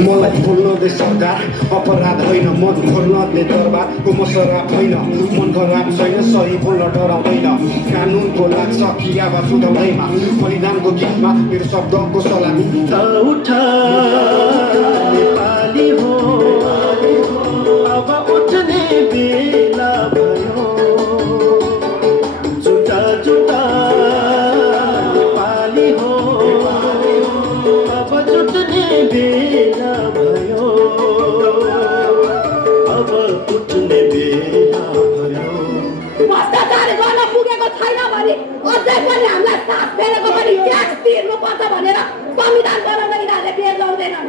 मलाई खोल्न दे सरकार अपराध होइन मन खोल्न दे दरबारको म शराब होइन मन खराब छैन सही बोल्न डराउँदैन कानुनको लाग्छ कि आवाज उठाउँदैमा बलिदानको गीतमा मेरो शब्दको सलामी उठा नेपाली हो अब उठ्ने बेला भयो जुटा जुटा नेपाली हो अब जुट्ने बेला भयो अब उठ्ने बेला भयो भ्रष्टाचार गर्न पुगेको छैन भने अझै पनि हामीलाई साथ फेरेको पनि ट्याक्स तिर्नुपर्छ भनेर संविधान बनाउन यिनीहरूले बेर लाउँदैनन्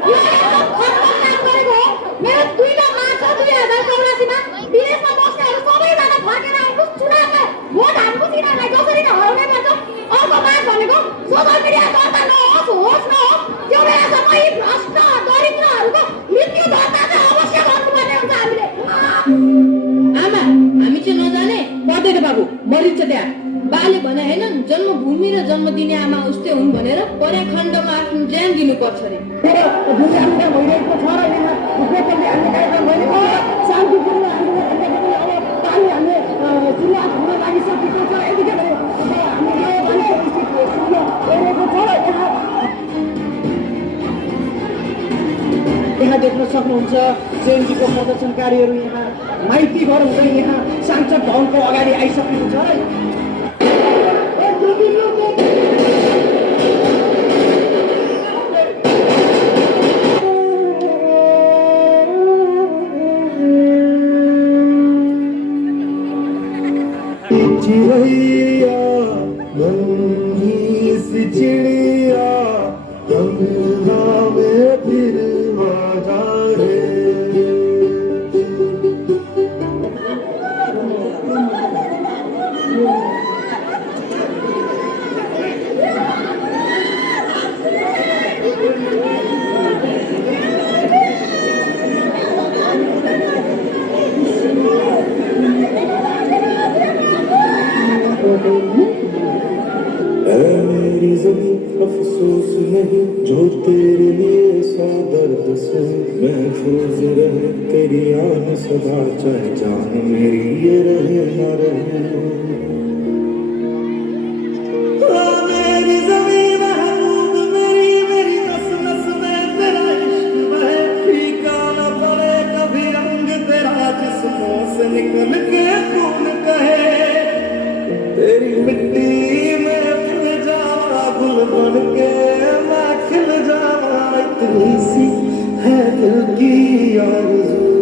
मेरो दुईटा मार्च 2084 मा विदेशमा बस्नेहरू सबैजना फर्केर आउनु चुनावमा भोट हाल्नु तिनीहरूलाई जसरी नै हराउने पर्छ अर्को माग भनेको सोसल मिडिया दर्ता नहोस् होस् नहोस् त्यो बेलासम्म यी भ्रष्ट दरिद्रहरूको मृत्यु दर्ता चाहिँ अवश्य गर्नुपर्ने हुन्छ हामीले आमा हामी चाहिँ नजाने पर्दैन बाबु मरिन्छ त्यहाँ बाले भने होइन जन्मभूमि र जन्म दिने आमा उस्तै हुन् भनेर पर्याखण्डमा आफ्नो ज्यान दिनुपर्छ अरे भइरहेको छ र यहाँ गोपालले हामीले कार्यक्रम गरेको शान्तिपूर्ण हामीले पानी हामीले सुरुवात हुन लागिसकेको छ यतिखेर हामीले हेरेको छ यहाँ देख्न सक्नुहुन्छ जेएनजीको प्रदर्शनकारीहरू यहाँ माइती घर हुँदै यहाँ सांसद भवनको अगाडि आइसकेको छ चिड़ैया नन्ही सी चिड़िया गंगा में फिर जाए मेरी ज़मीं अफसोस नहीं जो तेरे लिए सौ दर्द से महफूज रहे तेरी आन सदा चाहे जान मेरी ये रहे न रहे मेरी ज़मीं महबूब मेरी मेरी नस नस में तेरा इश्क बहे फीका न पड़े कभी रंग तेरा जिस्मों से निकल के खून कहे तेरी मिट्टी बन के मैं खिल जावा इतनी सी है दिल की आरज़ू